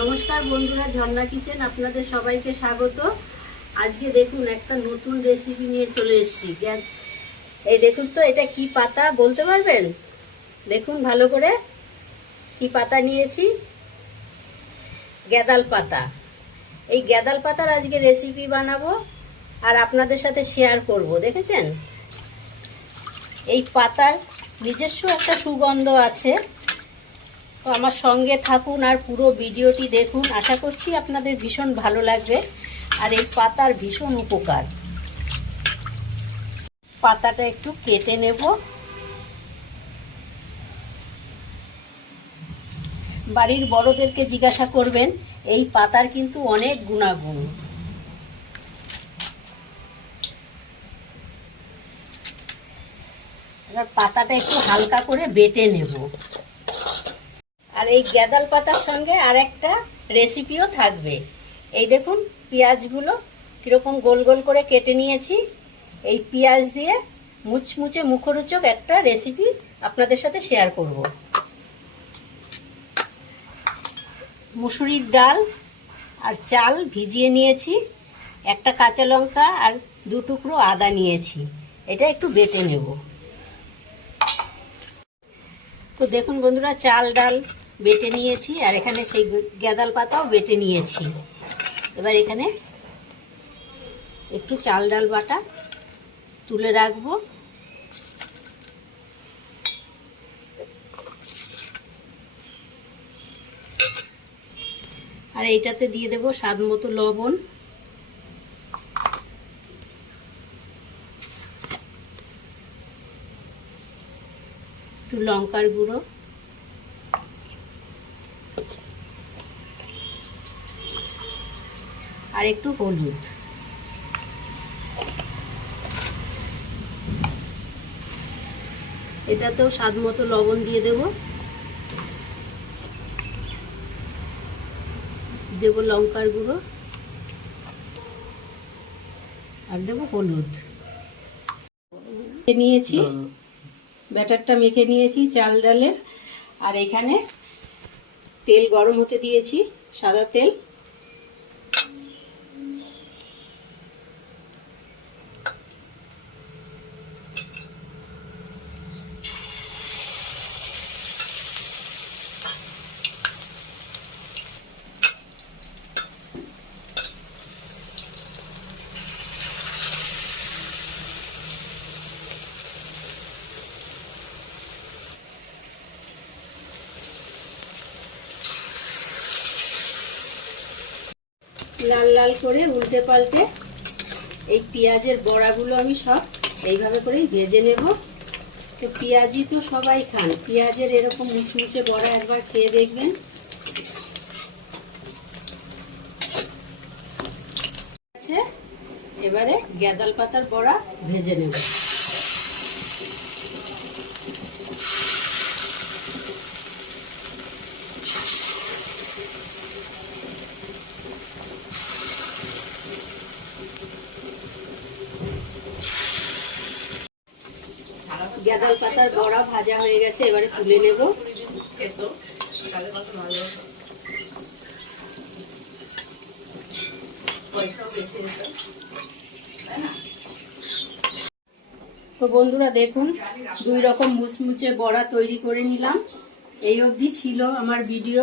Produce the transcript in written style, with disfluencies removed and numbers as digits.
নমস্কার বন্ধুরা, ঝর্ণা কিচেন আপনাদের সবাইকে স্বাগত। আজকে দেখুন একটা নতুন রেসিপি নিয়ে চলে এসেছি। এই দেখুন তো, এটা কি পাতা বলতে পারবেন? দেখুন ভালো করে কি পাতা নিয়েছি। গ্যাদাল পাতা। এই গ্যাদাল পাতার আজকে রেসিপি বানাবো আর আপনাদের সাথে শেয়ার করব। দেখেছেন, এই পাতার নিজস্ব একটা সুগন্ধ আছে। তো আমার সঙ্গে থাকুন আর পুরো ভিডিওটি দেখুন। আশা করছি আপনাদের ভীষণ ভালো লাগবে। আর এই পাতার ভীষণ উপকার। পাতাটা একটু কেটে নেব। বাড়ির বড়দেরকে জিজ্ঞাসা করবেন, এই পাতার কিন্তু অনেক গুণাগুণ। এবার পাতাটা একটু হালকা করে বেটে নেব। আর এই গ্যাদাল পাতার সঙ্গে আর একটা রেসিপিও থাকবে। এই দেখুন, পেঁয়াজগুলো কীরকম গোল গোল করে কেটে নিয়েছি। এই পেঁয়াজ দিয়ে মুচমুচে মুখরোচক একটা রেসিপি আপনাদের সাথে শেয়ার করব। মুসুরির ডাল আর চাল ভিজিয়ে নিয়েছি, একটা কাঁচা লঙ্কা আর 2 টুকরো আদা নিয়েছি। এটা একটু বেটে নেব। তো দেখুন বন্ধুরা, চাল ডাল বেটে নিয়েছি আর এখানে সেই গ্যাদাল পাতাও বেটে নিয়েছি। এবার এখানে একটু চাল ডাল বাটা তুলে রাখবো। আর এইটাতে দিয়ে দেব স্বাদ মতো লবণ, একটু লঙ্কার গুঁড়ো, আর একটু হলুদ। এটাতেও স্বাদ মতো লবণ দিয়ে দেব। দেব লঙ্কার গুঁড়ো আর দেব হলুদ। নিয়েছি ব্যাটারটা মেখে নিয়েছি চাল ডালের। আর এখানে তেল গরম হতে দিয়েছি, সাদা তেল। লাল লাল করে উল্টে পাল্টে এই পেঁয়াজের বড়াগুলো আমি সব এইভাবে করেই ভেজে নেব। তো পেঁয়াজই তো সবাই খান, পেঁয়াজের এরকম মুচমুচে বড়া একবার খেয়ে দেখবেন। আচ্ছা, এবারে গ্যাদাল পাতার বড়া ভেজে নেব। গ্যাদাল পাতার বড়া ভাজা হয়ে গেছে, এবারে তুলে নেব। তো বন্ধুরা দেখুন, 2 রকম মুচমুচে বড়া তৈরি করে নিলাম। এই অবধি ছিল আমার ভিডিও।